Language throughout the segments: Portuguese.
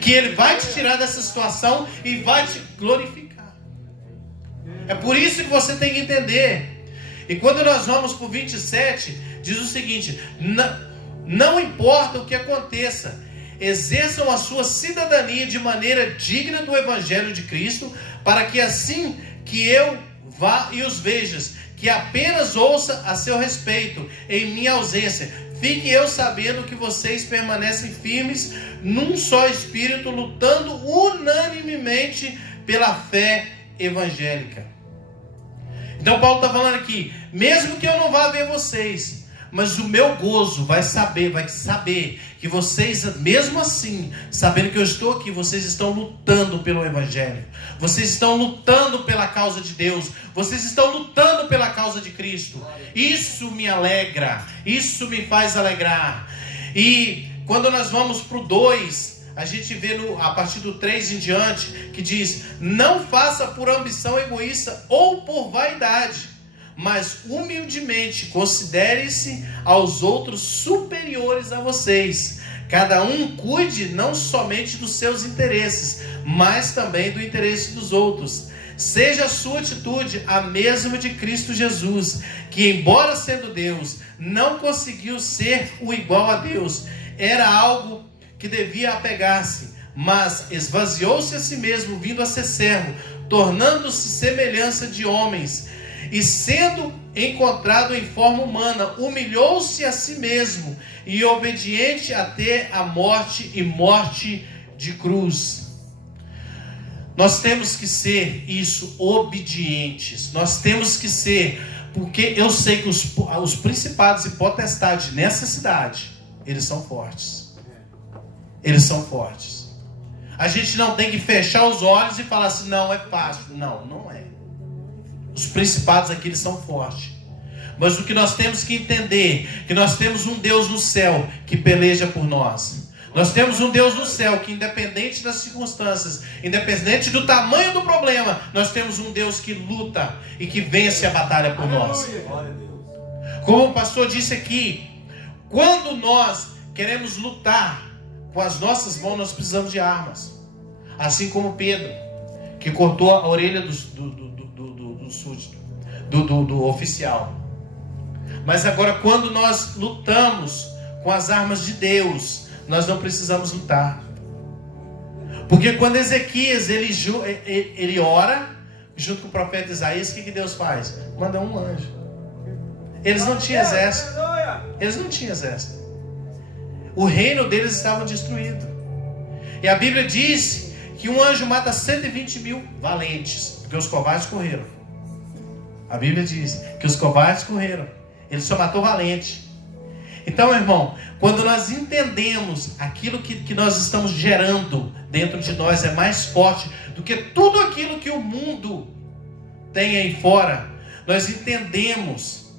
que Ele vai te tirar dessa situação e vai te glorificar. É por isso que você tem que entender. E quando nós vamos para o 27, diz o seguinte: não importa o que aconteça, exerçam a sua cidadania de maneira digna do Evangelho de Cristo, para que assim que eu vá e os vejas, que apenas ouça a seu respeito em minha ausência, fique eu sabendo que vocês permanecem firmes num só espírito, lutando unanimemente pela fé evangélica. Então Paulo está falando aqui: mesmo que eu não vá ver vocês, mas o meu gozo vai saber que vocês, mesmo assim, sabendo que eu estou aqui, vocês estão lutando pelo Evangelho. Vocês estão lutando pela causa de Deus. Vocês estão lutando pela causa de Cristo. Isso me alegra. Isso me faz alegrar. E quando nós vamos para o 2, a gente vê a partir do 3 em diante, que diz: não faça por ambição egoísta ou por vaidade, mas humildemente considere-se aos outros superiores a vocês. Cada um cuide não somente dos seus interesses, mas também do interesse dos outros. Seja a sua atitude a mesma de Cristo Jesus, que, embora sendo Deus, não conseguiu ser o igual a Deus. Era algo que devia apegar-se, mas esvaziou-se a si mesmo, vindo a ser servo, tornando-se semelhança de homens. E sendo encontrado em forma humana, humilhou-se a si mesmo, e obediente até a morte, e morte de cruz. Nós temos que ser isso, obedientes. Nós temos que ser, porque eu sei que os principados e potestades nessa cidade, eles são fortes. Eles são fortes. A gente não tem que fechar os olhos e falar assim: não, é fácil. Não, não é. Os principados aqui, eles são fortes. Mas o que nós temos que entender, que nós temos um Deus no céu que peleja por nós. Nós temos um Deus no céu que, independente das circunstâncias, independente do tamanho do problema, nós temos um Deus que luta e que vence a batalha por nós. Como o pastor disse aqui, quando nós queremos lutar com as nossas mãos, nós precisamos de armas. Assim como Pedro, que cortou a orelha do oficial. Mas agora, quando nós lutamos com as armas de Deus, nós não precisamos lutar. Porque quando Ezequias ele ora junto com o profeta Isaías, o que Deus faz? Manda um anjo. Eles não tinham exército. Eles não tinham exército. O reino deles estava destruído. E a Bíblia diz que um anjo mata 120 mil valentes, porque os covardes correram. A Bíblia diz que os covardes correram. Ele só matou valente. Então, irmão, quando nós entendemos aquilo que nós estamos gerando dentro de nós é mais forte do que tudo aquilo que o mundo tem aí fora, nós entendemos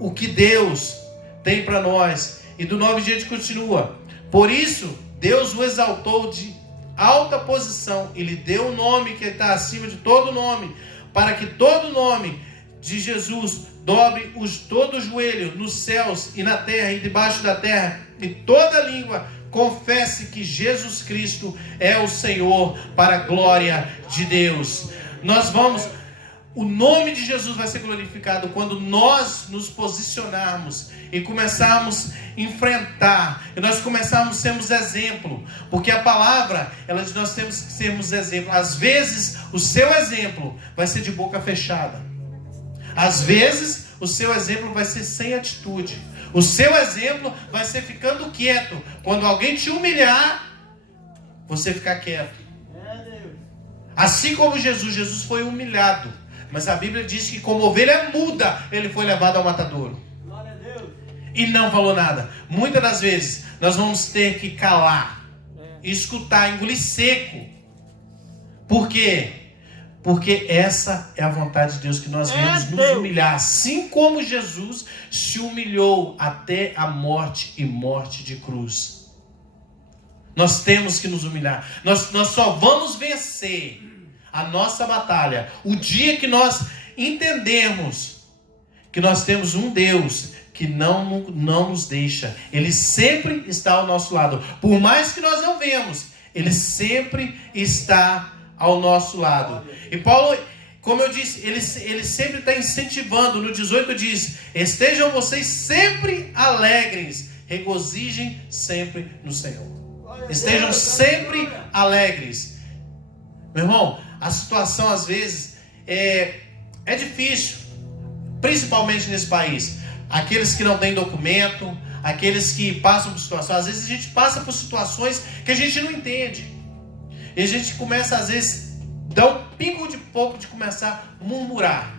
o que Deus tem para nós. E do 9 em diante continua: por isso Deus o exaltou de alta posição e lhe deu o nome que está acima de todo nome, para que todo nome de Jesus dobre todo o joelho nos céus e na terra e debaixo da terra, e toda língua confesse que Jesus Cristo é o Senhor, para a glória de Deus. O nome de Jesus vai ser glorificado quando nós nos posicionarmos e começarmos a enfrentar, e nós começarmos a sermos exemplo, porque a palavra, ela diz que nós temos que sermos exemplo. Às vezes o seu exemplo vai ser de boca fechada. Às vezes o seu exemplo vai ser sem atitude. O seu exemplo vai ser ficando quieto. Quando alguém te humilhar, você ficar quieto. Assim como Jesus foi humilhado, mas a Bíblia diz que como ovelha muda, ele foi levado ao matadouro. E não falou nada. Muitas das vezes nós vamos ter que calar, escutar, engolir seco. Por quê? Porque essa é a vontade de Deus, que nós venhamos nos humilhar, assim como Jesus se humilhou até a morte e morte de cruz. Nós temos que nos humilhar. Nós só vamos vencer a nossa batalha o dia que nós entendermos que nós temos um Deus que não nos deixa. Ele sempre está ao nosso lado. Por mais que nós não vemos, Ele sempre está ao nosso lado. E Paulo, como eu disse, ele sempre está incentivando. No 18 diz: estejam vocês sempre alegres, regozijem sempre no Senhor. Estejam sempre alegres. Meu irmão, a situação às vezes é difícil, principalmente nesse país. Aqueles que não têm documento, aqueles que passam por situações, às vezes a gente passa por situações que a gente não entende. E a gente começa às vezes dá um pingo de pouco de começar a murmurar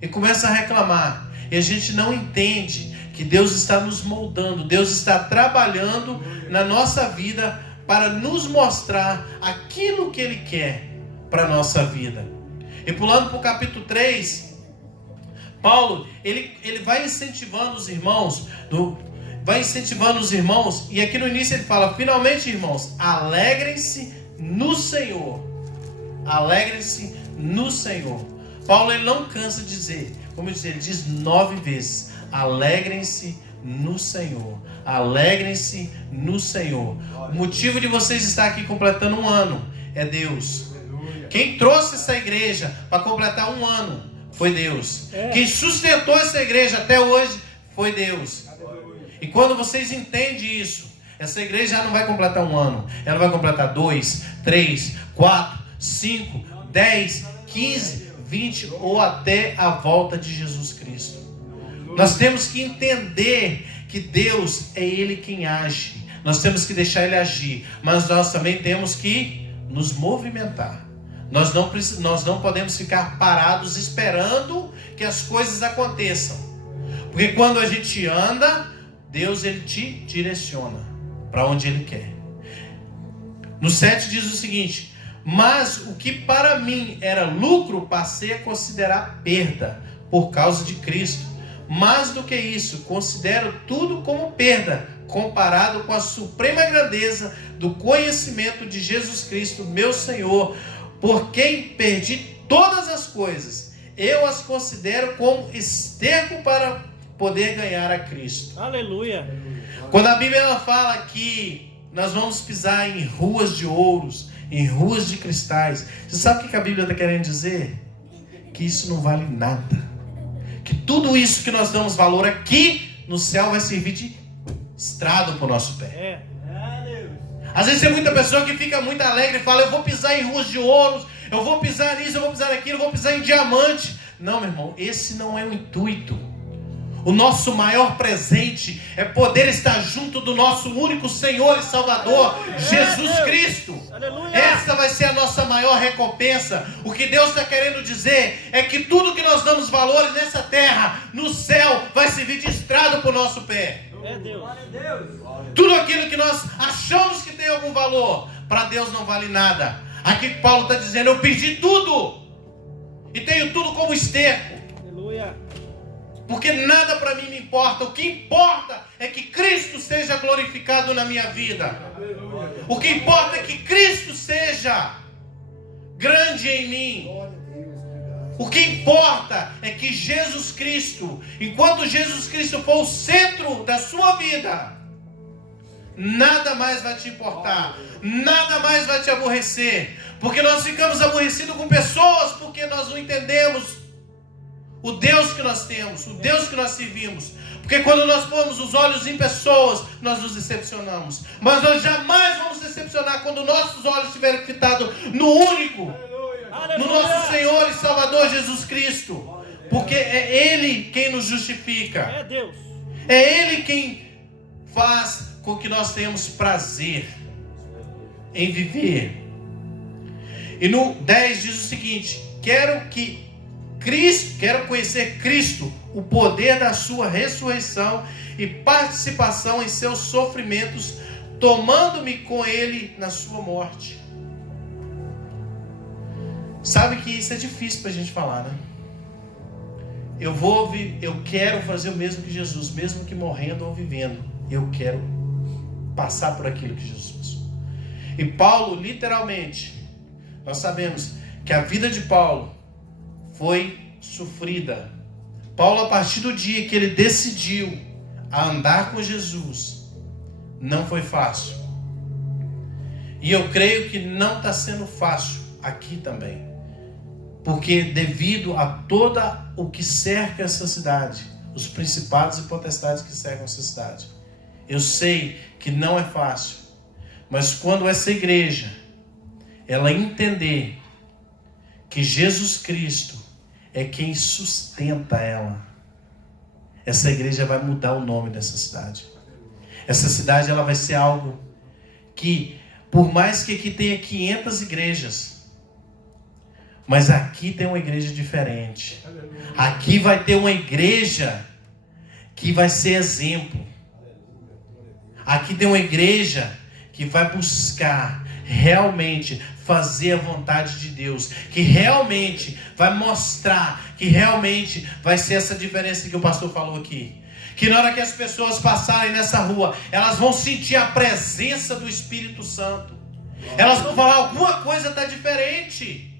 e começa a reclamar, e a gente não entende que Deus está nos moldando, Deus está trabalhando na nossa vida para nos mostrar aquilo que Ele quer para a nossa vida. E pulando para o capítulo 3, Paulo, ele vai incentivando os irmãos, e aqui no início ele fala: finalmente, irmãos, alegrem-se no Senhor. Alegrem-se no Senhor. Paulo, ele não cansa de dizer, como eu disse, ele diz 9 vezes: alegrem-se no Senhor. Alegrem-se no Senhor. O motivo de vocês estar aqui completando um ano é Deus. Quem trouxe essa igreja para completar um ano foi Deus. Quem sustentou essa igreja até hoje foi Deus. E quando vocês entendem isso, essa igreja já não vai completar um ano. Ela vai completar 2, 3, 4, 5, 10, 15, 20 ou até a volta de Jesus Cristo. Nós temos que entender que Deus é Ele quem age. Nós temos que deixar Ele agir. Mas nós também temos que nos movimentar. Nós não podemos ficar parados esperando que as coisas aconteçam. Porque quando a gente anda, Deus, Ele te direciona para onde Ele quer. No 7 diz o seguinte: mas o que para mim era lucro, passei a considerar perda por causa de Cristo. Mais do que isso, considero tudo como perda, comparado com a suprema grandeza do conhecimento de Jesus Cristo, meu Senhor, por quem perdi todas as coisas. Eu as considero como esterco para poder ganhar a Cristo. Aleluia. Quando a Bíblia ela fala que nós vamos pisar em ruas de ouros, em ruas de cristais, você sabe o que a Bíblia está querendo dizer? Que isso não vale nada. Que tudo isso que nós damos valor aqui no céu vai servir de estrado para o nosso pé. Às vezes tem muita pessoa que fica muito alegre e fala: eu vou pisar em ruas de ouros, eu vou pisar nisso, eu vou pisar naquilo, eu vou pisar em diamante. Não, meu irmão, esse não é o intuito. O nosso maior presente é poder estar junto do nosso único Senhor e Salvador, Jesus Cristo. Essa vai ser a nossa maior recompensa. O que Deus está querendo dizer é que tudo que nós damos valor nessa terra, no céu, vai servir de estrada para o nosso pé. Tudo aquilo que nós achamos que tem algum valor, para Deus não vale nada. Aqui Paulo está dizendo: eu perdi tudo e tenho tudo como esterco. Aleluia. Porque nada para mim me importa. O que importa é que Cristo seja glorificado na minha vida. O que importa é que Cristo seja grande em mim. O que importa é que Jesus Cristo, enquanto Jesus Cristo for o centro da sua vida, nada mais vai te importar, nada mais vai te aborrecer. Porque nós ficamos aborrecidos com pessoas porque nós não entendemos o Deus que nós temos, o Deus que nós servimos. Porque quando nós pomos os olhos em pessoas, nós nos decepcionamos. Mas nós jamais vamos decepcionar quando nossos olhos estiverem fitados no único, no nosso Senhor e Salvador Jesus Cristo. Porque é Ele quem nos justifica. É Deus. É Ele quem faz com que nós tenhamos prazer em viver. E no 10 diz o seguinte: quero conhecer Cristo, o poder da sua ressurreição e participação em seus sofrimentos, tomando-me com Ele na sua morte. Sabe que isso é difícil para a gente falar, né? Eu quero fazer o mesmo que Jesus, mesmo que morrendo ou vivendo. Eu quero passar por aquilo que Jesus passou. E Paulo, literalmente, nós sabemos que a vida de Paulo foi sofrida. Paulo, a partir do dia que ele decidiu a andar com Jesus, não foi fácil. E eu creio que não está sendo fácil aqui também. Porque devido a todo o que cerca essa cidade, os principados e potestades que cercam essa cidade, eu sei que não é fácil. Mas quando essa igreja, ela entender que Jesus Cristo é quem sustenta ela, essa igreja vai mudar o nome dessa cidade. Essa cidade, ela vai ser algo que, por mais que aqui tenha 500 igrejas, mas aqui tem uma igreja diferente. Aqui vai ter uma igreja que vai ser exemplo. Aqui tem uma igreja que vai buscar realmente fazer a vontade de Deus, que realmente vai mostrar, que realmente vai ser essa diferença que o pastor falou aqui. Que na hora que as pessoas passarem nessa rua, elas vão sentir a presença do Espírito Santo. Elas vão falar, alguma coisa está diferente.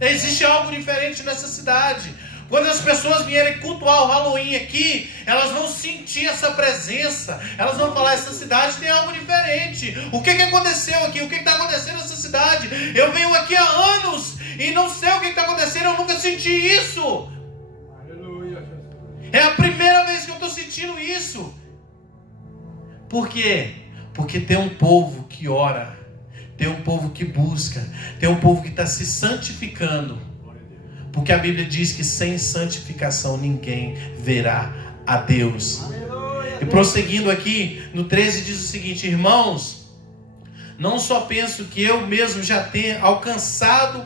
Existe algo diferente nessa cidade. Quando as pessoas vierem cultuar o Halloween aqui, elas vão sentir essa presença. Elas vão falar, essa cidade tem algo diferente. O que aconteceu aqui? O que está acontecendo nessa cidade? Eu venho aqui há anos e não sei o que está acontecendo. Eu nunca senti isso. É a primeira vez que eu estou sentindo isso. Por quê? Porque tem um povo que ora, tem um povo que busca, tem um povo que está se santificando. Porque a Bíblia diz que sem santificação ninguém verá a Deus. E prosseguindo aqui, no 13 diz o seguinte: irmãos, não só penso que eu mesmo já tenha alcançado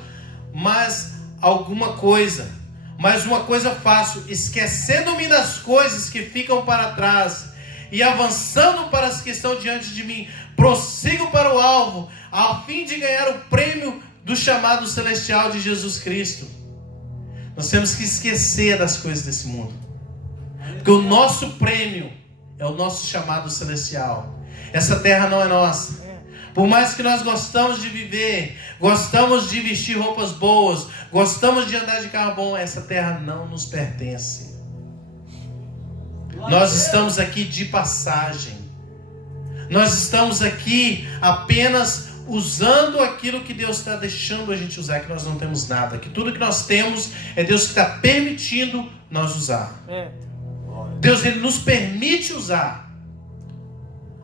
mais alguma coisa, mas uma coisa faço, esquecendo-me das coisas que ficam para trás e avançando para as que estão diante de mim, prossigo para o alvo, a fim de ganhar o prêmio do chamado celestial de Jesus Cristo. Nós temos que esquecer das coisas desse mundo, porque o nosso prêmio é o nosso chamado celestial. Essa terra não é nossa. Por mais que nós gostamos de viver, gostamos de vestir roupas boas, gostamos de andar de carro bom, essa terra não nos pertence. Nós estamos aqui de passagem. Nós estamos aqui apenas usando aquilo que Deus está deixando a gente usar, que nós não temos nada. Que tudo que nós temos é Deus que está permitindo nós usar. Deus, Ele nos permite usar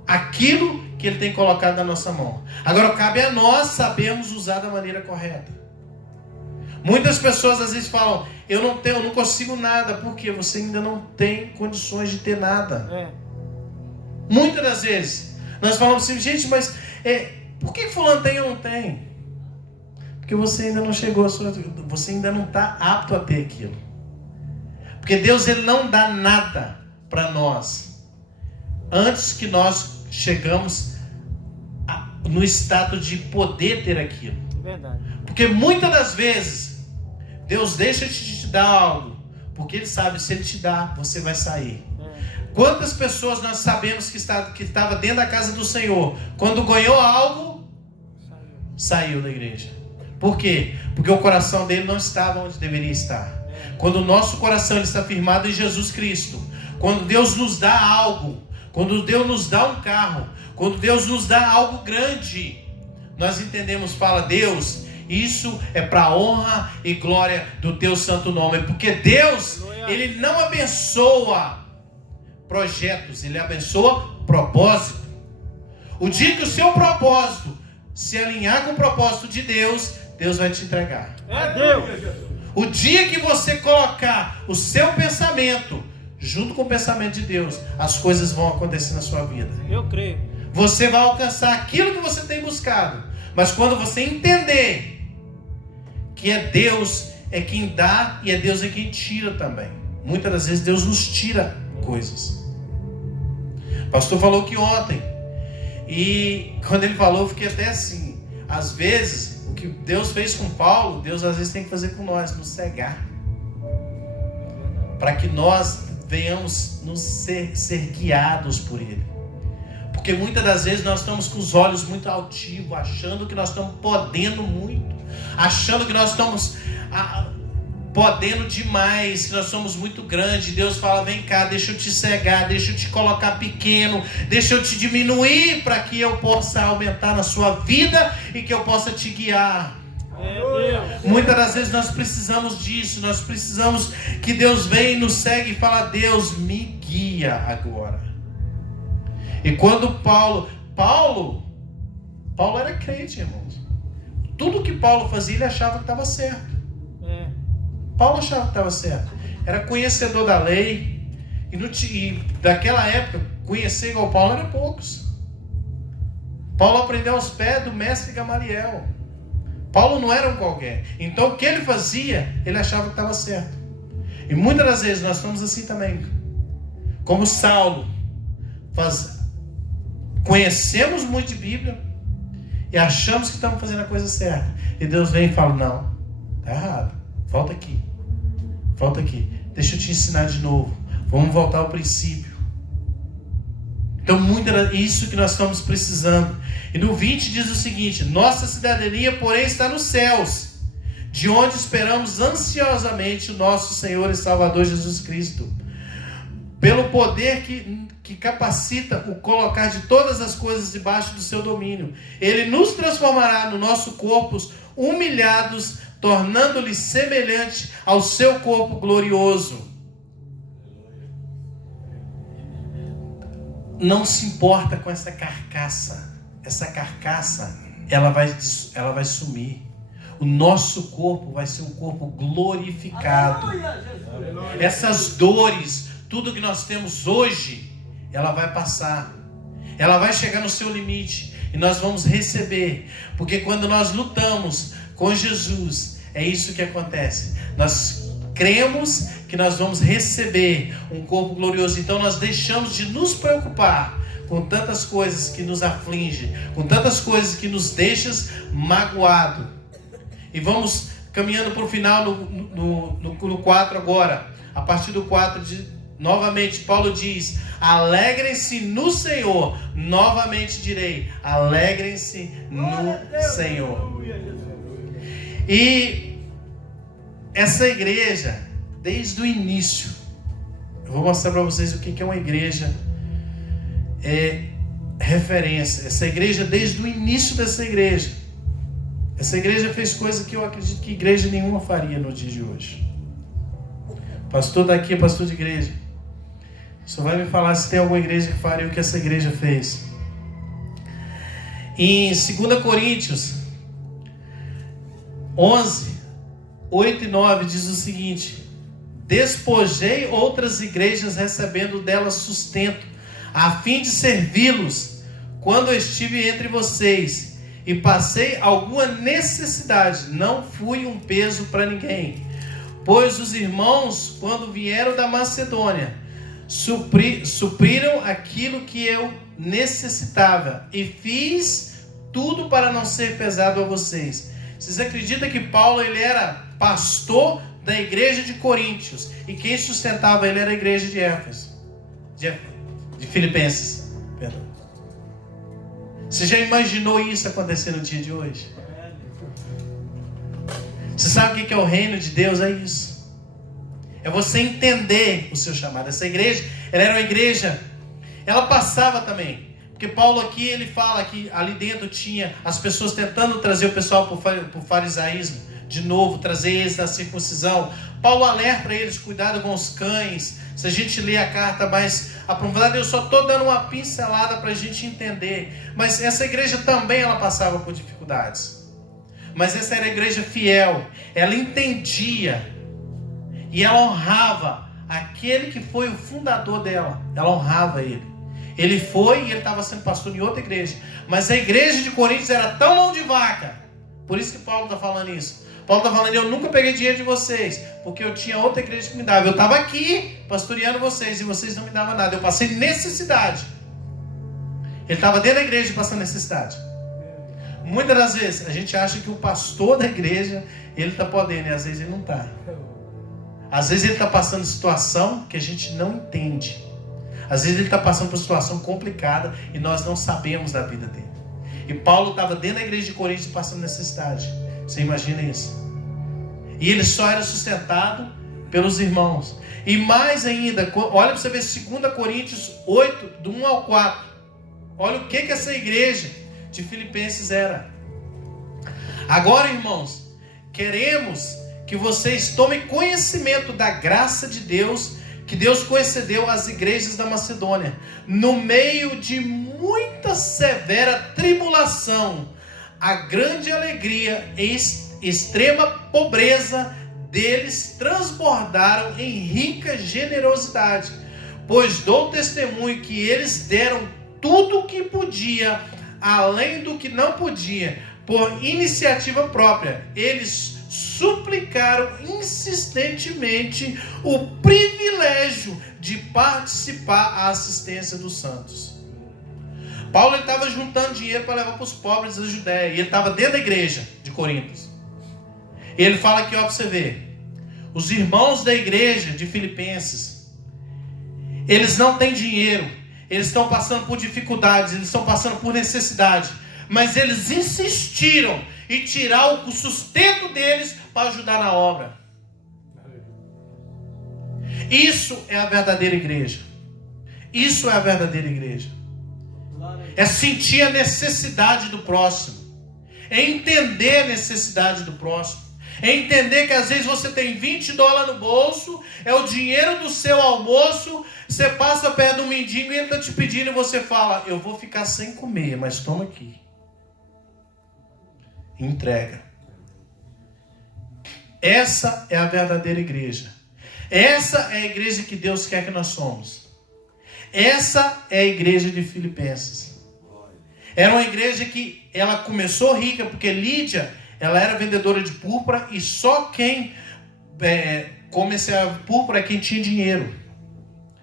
aquilo que Ele tem colocado na nossa mão. Agora cabe a nós sabermos usar da maneira correta. Muitas pessoas às vezes falam, eu não consigo nada, porque você ainda não tem condições de ter nada. Muitas das vezes nós falamos assim, gente, mas por que fulano tem e eu não tenho? Porque você ainda não chegou, você ainda não está apto a ter aquilo. Porque Deus, Ele não dá nada para nós antes que nós chegamos no estado de poder ter aquilo. Verdade. Porque muitas das vezes Deus deixa de te dar algo, porque Ele sabe, se Ele te dá, você vai sair. Quantas pessoas nós sabemos que estava dentro da casa do Senhor, quando ganhou algo, saiu da igreja. Por quê? Porque o coração dele não estava onde deveria estar. Quando o nosso coração ele está firmado em Jesus Cristo, quando Deus nos dá algo, quando Deus nos dá um carro, quando Deus nos dá algo grande, nós entendemos, fala, Deus, isso é para a honra e glória do teu santo nome. Porque Deus, Ele não abençoa projetos, Ele abençoa propósito. O dia que o seu propósito se alinhar com o propósito de Deus, Deus vai te entregar. O dia que você colocar o seu pensamento junto com o pensamento de Deus, as coisas vão acontecer na sua vida. Eu creio. Você vai alcançar aquilo que você tem buscado. Mas quando você entender que é Deus é quem dá e é Deus é quem tira também. Muitas das vezes Deus nos tira coisas. O pastor falou que ontem, e quando ele falou eu fiquei até assim, às vezes o que Deus fez com Paulo, Deus às vezes tem que fazer com nós, nos cegar, para que nós venhamos nos ser guiados por Ele. Porque muitas das vezes nós estamos com os olhos muito altivos, achando que nós estamos podendo muito, achando que nós estamos podendo demais, que nós somos muito grandes. Deus fala: vem cá, deixa eu te cegar, deixa eu te colocar pequeno, deixa eu te diminuir para que eu possa aumentar na sua vida e que eu possa te guiar. Muitas das vezes nós precisamos disso, nós precisamos que Deus venha e nos segue e fala: Deus, me guia agora. E quando Paulo era crente, irmãos. Tudo que Paulo fazia, ele achava que estava certo. Paulo achava que estava certo. Era conhecedor da lei. E daquela época, conhecer igual Paulo era poucos. Paulo aprendeu aos pés do mestre Gamaliel. Paulo não era um qualquer. Então o que ele fazia, ele achava que estava certo. E muitas das vezes nós estamos assim também. Como Saulo. Conhecemos muito de Bíblia e achamos que estamos fazendo a coisa certa. E Deus vem e fala: não, está errado. Volta aqui. Volta aqui. Deixa eu te ensinar de novo. Vamos voltar ao princípio. Então, isso que nós estamos precisando. E no 20 diz o seguinte: nossa cidadania, porém, está nos céus, de onde esperamos ansiosamente o nosso Senhor e Salvador Jesus Cristo, pelo poder que capacita o colocar de todas as coisas debaixo do seu domínio. Ele nos transformará no nosso corpos humilhados, tornando-lhe semelhante ao seu corpo glorioso. Não se importa com essa carcaça. Essa carcaça, ela vai sumir. O nosso corpo vai ser um corpo glorificado. Essas dores, tudo que nós temos hoje, ela vai passar. Ela vai chegar no seu limite. E nós vamos receber. Porque quando nós lutamos com Jesus, é isso que acontece. Nós cremos que nós vamos receber um corpo glorioso. Então nós deixamos de nos preocupar com tantas coisas que nos afligem, com tantas coisas que nos deixam magoados. E vamos caminhando para o final no 4 agora. A partir do 4, novamente Paulo diz: alegrem-se no Senhor. Novamente direi: alegrem-se no Senhor. E essa igreja, desde o início, eu vou mostrar para vocês o que é uma igreja referência. Essa igreja, desde o início dessa igreja, essa igreja fez coisa que eu acredito que igreja nenhuma faria no dia de hoje. O pastor está aqui, é pastor de igreja. Só vai me falar se tem alguma igreja que faria o que essa igreja fez. Em 2 Coríntios 11, 8 e 9 diz o seguinte: despojei outras igrejas recebendo delas sustento, a fim de servi-los quando estive entre vocês, e passei alguma necessidade, não fui um peso para ninguém. Pois os irmãos, quando vieram da Macedônia, supriram aquilo que eu necessitava, e fiz tudo para não ser pesado a vocês. Vocês acreditam que Paulo ele era pastor da igreja de Coríntios, e quem sustentava ele era a igreja de Éfeso, de Filipenses, perdão. Você já imaginou isso acontecer no dia de hoje? Você sabe o que é o reino de Deus? É isso. É você entender o seu chamado. Essa igreja, ela era uma igreja, ela passava também. Porque Paulo aqui, ele fala que ali dentro tinha as pessoas tentando trazer o pessoal para o farisaísmo, de novo, trazer eles da circuncisão. Paulo alerta eles, cuidado com os cães. Se a gente ler a carta mais aprofundada, eu só estou dando uma pincelada para a gente entender. Mas essa igreja também ela passava por dificuldades. Mas essa era a igreja fiel. Ela entendia e ela honrava aquele que foi o fundador dela. Ela honrava ele. Ele foi e ele estava sendo pastor em outra igreja. Mas a igreja de Coríntios era tão mão de vaca. Por isso que Paulo está falando isso. Paulo está falando: eu nunca peguei dinheiro de vocês, porque eu tinha outra igreja que me dava. Eu estava aqui pastoreando vocês e vocês não me davam nada. Eu passei necessidade. Ele estava dentro da igreja passando necessidade. Muitas das vezes a gente acha que o pastor da igreja ele está podendo, e às vezes ele não está. Às vezes ele está passando situação que a gente não entende. Às vezes ele está passando por uma situação complicada e nós não sabemos da vida dele. E Paulo estava dentro da igreja de Coríntios passando necessidade. Você imagina isso? E ele só era sustentado pelos irmãos. E mais ainda, olha para você ver 2 Coríntios 8, do 1 ao 4. Olha o que essa igreja de Filipenses era. Agora, irmãos, queremos que vocês tomem conhecimento da graça de Deus, que Deus concedeu às igrejas da Macedônia, no meio de muita severa tribulação, a grande alegria e extrema pobreza deles transbordaram em rica generosidade, pois dou testemunho que eles deram tudo o que podia, além do que não podia, por iniciativa própria. Eles suplicaram insistentemente o privilégio de participar da assistência dos santos. Paulo estava juntando dinheiro para levar para os pobres da Judéia, e ele estava dentro da igreja de Corinto. E ele fala aqui, ó, para você ver, os irmãos da igreja de Filipenses, eles não têm dinheiro, eles estão passando por dificuldades, eles estão passando por necessidade, mas eles insistiram em tirar o sustento deles para ajudar na obra. Isso é a verdadeira igreja. Isso é a verdadeira igreja. É sentir a necessidade do próximo, é entender a necessidade do próximo, é entender que às vezes você tem $20 no bolso, é o dinheiro do seu almoço, você passa perto do mendigo e ele está te pedindo e você fala, eu vou ficar sem comer, mas toma aqui. Entrega. Essa é a verdadeira igreja. Essa é a igreja que Deus quer que nós somos. Essa é a igreja de Filipenses. Era uma igreja que ela começou rica, porque Lídia, ela era vendedora de púrpura, e só quem comerciava púrpura é quem tinha dinheiro.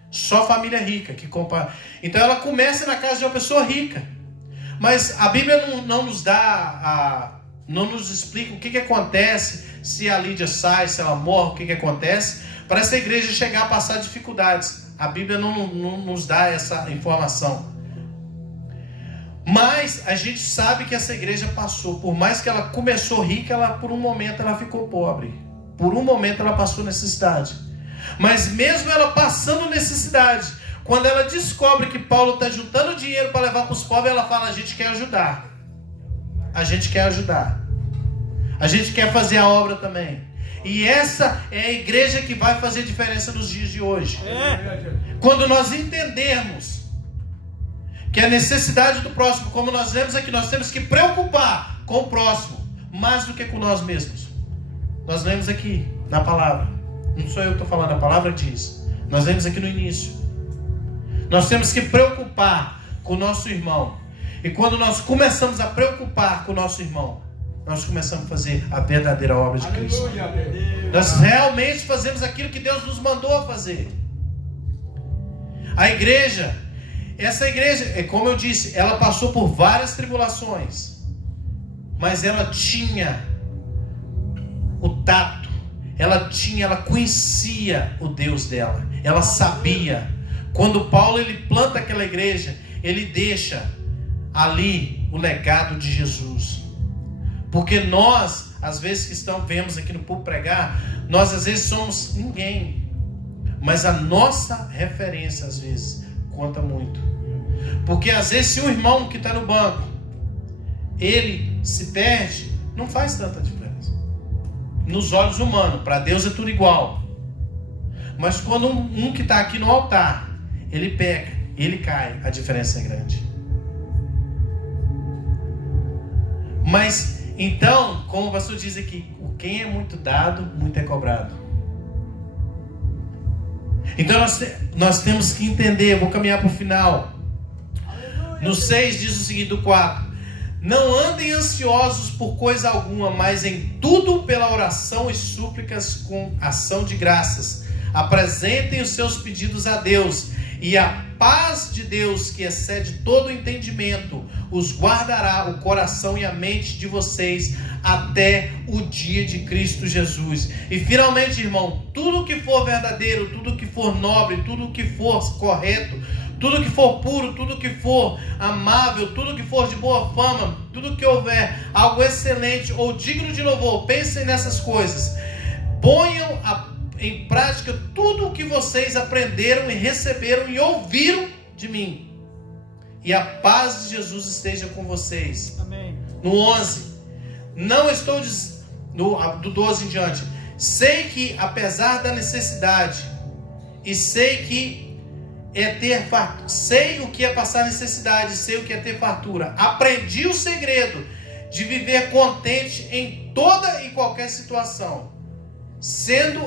Só família rica que compra. Então ela começa na casa de uma pessoa rica. Mas a Bíblia não nos dá, não nos explica o que acontece se a Lídia sai, se ela morre, o que acontece, para essa igreja chegar a passar dificuldades. A Bíblia não nos dá essa informação. Mas a gente sabe que essa igreja passou, por mais que ela começou rica, por um momento ela ficou pobre. Por um momento ela passou necessidade. Mas mesmo ela passando necessidade, quando ela descobre que Paulo está juntando dinheiro para levar para os pobres, ela fala, a gente quer ajudar. A gente quer ajudar. A gente quer fazer a obra também. E essa é a igreja que vai fazer diferença nos dias de hoje. Quando nós entendermos que a necessidade do próximo, como nós lemos aqui, nós temos que preocupar com o próximo, mais do que com nós mesmos. Nós lemos aqui na palavra. Não sou eu que estou falando, a palavra diz. Nós lemos aqui no início. Nós temos que preocupar com o nosso irmão. E quando nós começamos a preocupar com o nosso irmão, nós começamos a fazer a verdadeira obra de Cristo. Nós realmente fazemos aquilo que Deus nos mandou a fazer. A igreja, essa igreja, como eu disse, ela passou por várias tribulações, mas ela tinha o tato, ela conhecia o Deus dela, ela sabia. Quando Paulo ele planta aquela igreja, ele deixa ali o legado de Jesus. Porque nós, às vezes que vemos aqui no púlpito pregar, nós às vezes somos ninguém, mas a nossa referência às vezes conta muito. Porque às vezes se o irmão que está no banco, ele se perde, não faz tanta diferença. Nos olhos humanos, para Deus é tudo igual. Mas quando um que está aqui no altar, ele peca, ele cai, a diferença é grande. Mas então, como o pastor diz aqui, quem é muito dado, muito é cobrado. Então nós temos que entender, vou caminhar para o final. No 6 diz o seguinte, do 4: não andem ansiosos por coisa alguma, mas em tudo pela oração e súplicas com ação de graças apresentem os seus pedidos a Deus, e a paz de Deus, que excede todo o entendimento, os guardará o coração e a mente de vocês até o dia de Cristo Jesus. E finalmente, irmão, tudo que for verdadeiro, tudo que for nobre, tudo que for correto, tudo que for puro, tudo que for amável, tudo que for de boa fama, tudo que houver algo excelente ou digno de louvor, pensem nessas coisas. ponham em prática tudo o que vocês aprenderam e receberam e ouviram de mim. E a paz de Jesus esteja com vocês. Amém. No 11, não estou do 12 em diante. Sei que apesar da necessidade, e sei que sei o que é passar necessidade, sei o que é ter fartura. Aprendi o segredo de viver contente em toda e qualquer situação, sendo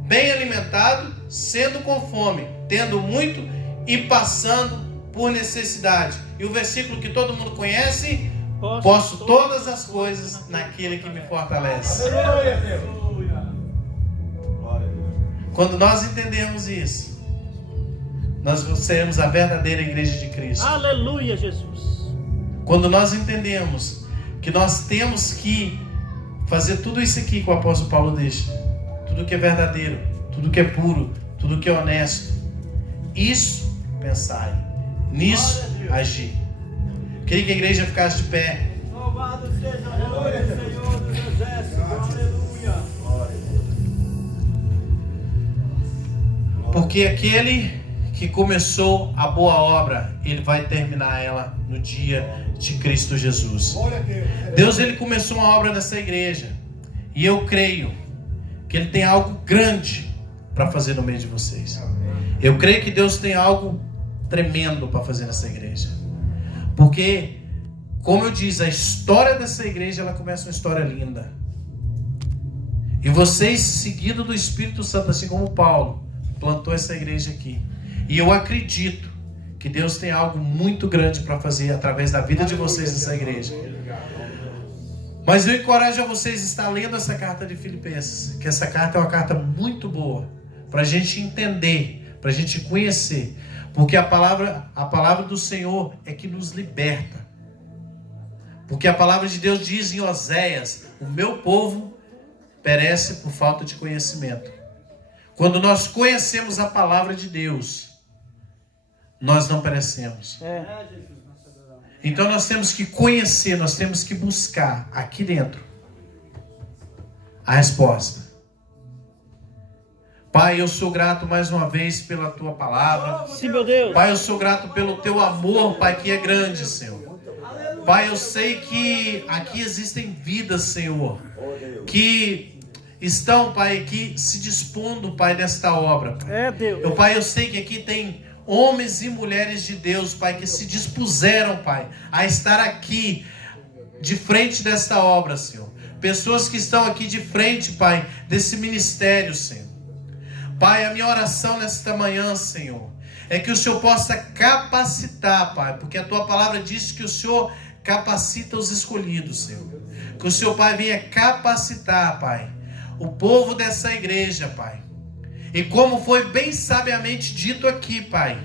bem alimentado, sendo com fome, tendo muito e passando por necessidade. E o versículo que todo mundo conhece: posso todas as coisas naquele que me fortalece. Quando nós entendemos isso, nós seremos a verdadeira igreja de Cristo. Aleluia, Jesus. Quando nós entendemos que nós temos que fazer tudo isso aqui que o apóstolo Paulo deixa, tudo que é verdadeiro, tudo que é puro, tudo que é honesto, isso pensai, nisso agir. Queria que a igreja ficasse de pé. Louvado seja o nome do Senhor dos Exércitos. Aleluia. Porque aquele que começou a boa obra, ele vai terminar ela no dia de Cristo Jesus. Deus, ele começou uma obra nessa igreja, e eu creio que ele tem algo grande para fazer no meio de vocês. Eu creio que Deus tem algo tremendo para fazer nessa igreja. Porque, como eu disse, a história dessa igreja, ela começa uma história linda. E vocês, seguido do Espírito Santo, assim como Paulo, plantou essa igreja aqui. E eu acredito que Deus tem algo muito grande para fazer através da vida de vocês nessa igreja. Mas eu encorajo a vocês a estar lendo essa carta de Filipenses, que essa carta é uma carta muito boa, para a gente entender, para a gente conhecer, porque a palavra do Senhor é que nos liberta. Porque a palavra de Deus diz em Oséias: o meu povo perece por falta de conhecimento. Quando nós conhecemos a palavra de Deus, nós não perecemos. Então nós temos que conhecer, nós temos que buscar aqui dentro a resposta. Pai, eu sou grato mais uma vez pela tua palavra. Sim, meu Deus. Pai, eu sou grato pelo teu amor, Pai, que é grande, Senhor. Pai, eu sei que aqui existem vidas, Senhor, que estão, Pai, aqui se dispondo, Pai, nesta obra, Pai. Deus. Pai, eu sei que aqui tem homens e mulheres de Deus, Pai, que se dispuseram, Pai, a estar aqui de frente desta obra, Senhor. Pessoas que estão aqui de frente, Pai, desse ministério, Senhor. Pai, a minha oração nesta manhã, Senhor, é que o Senhor possa capacitar, Pai, porque a tua palavra diz que o Senhor capacita os escolhidos, Senhor. Que o Senhor, Pai, venha capacitar, Pai, o povo dessa igreja, Pai. E como foi bem sabiamente dito aqui, Pai,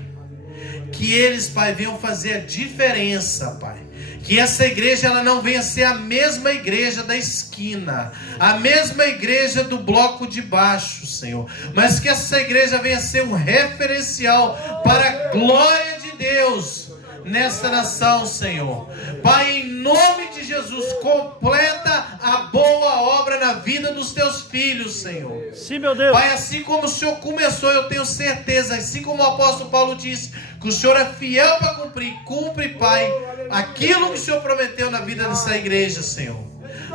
que eles, Pai, venham fazer a diferença, Pai. Que essa igreja, ela não venha ser a mesma igreja da esquina, a mesma igreja do bloco de baixo, Senhor. Mas que essa igreja venha ser um referencial para a glória de Deus nesta nação, Senhor. Pai, em nome de Jesus, completa a boa obra na vida dos teus filhos, Senhor. Sim, meu Deus. Pai, assim como o Senhor começou, eu tenho certeza, assim como o apóstolo Paulo disse, que o Senhor é fiel para cumprir. Cumpre, Pai, aquilo que o Senhor prometeu na vida dessa igreja, Senhor.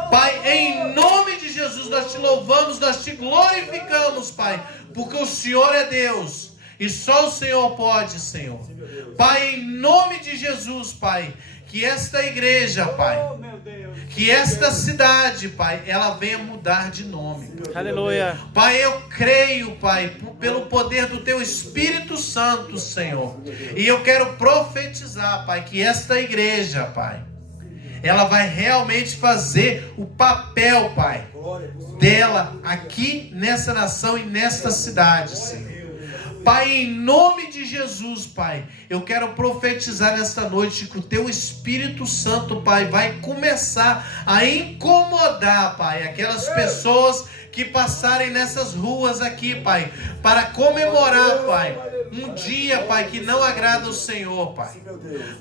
Pai, em nome de Jesus, nós te louvamos, nós te glorificamos, Pai, porque o Senhor é Deus. E só o Senhor pode, Senhor. Pai, em nome de Jesus, Pai, que esta igreja, Pai, que esta cidade, Pai, ela venha mudar de nome. Aleluia. Pai, eu creio, Pai, pelo poder do Teu Espírito Santo, Senhor. E eu quero profetizar, Pai, que esta igreja, Pai, ela vai realmente fazer o papel, Pai, dela aqui nessa nação e nesta cidade, Senhor. Pai, em nome de Jesus, Pai, eu quero profetizar nesta noite que o Teu Espírito Santo, Pai, vai começar a incomodar, Pai, aquelas pessoas que passarem nessas ruas aqui, Pai, para comemorar, Pai, um dia, Pai, que não agrada o Senhor, Pai.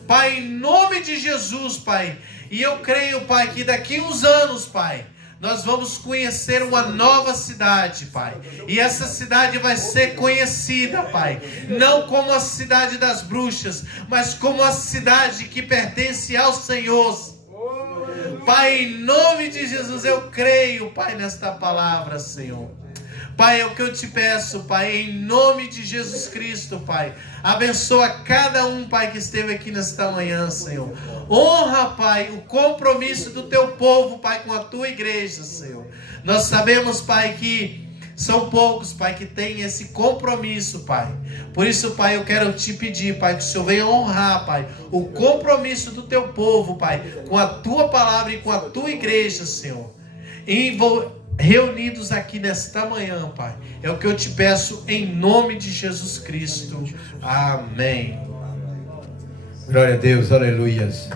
Pai, em nome de Jesus, Pai, e eu creio, Pai, que daqui uns anos, Pai, nós vamos conhecer uma nova cidade, Pai. E essa cidade vai ser conhecida, Pai, não como a cidade das bruxas, mas como a cidade que pertence ao Senhor. Pai, em nome de Jesus, eu creio, Pai, nesta palavra, Senhor. Pai, é o que eu te peço, Pai, em nome de Jesus Cristo, Pai. Abençoa cada um, Pai, que esteve aqui nesta manhã, Senhor. Honra, Pai, o compromisso do teu povo, Pai, com a tua igreja, Senhor. Nós sabemos, Pai, que são poucos, Pai, que têm esse compromisso, Pai. Por isso, Pai, eu quero te pedir, Pai, que o Senhor venha honrar, Pai, o compromisso do teu povo, Pai, com a tua palavra e com a tua igreja, Senhor. Reunidos aqui nesta manhã, Pai. É o que eu te peço em nome de Jesus Cristo. Amém. Glória a Deus, aleluias.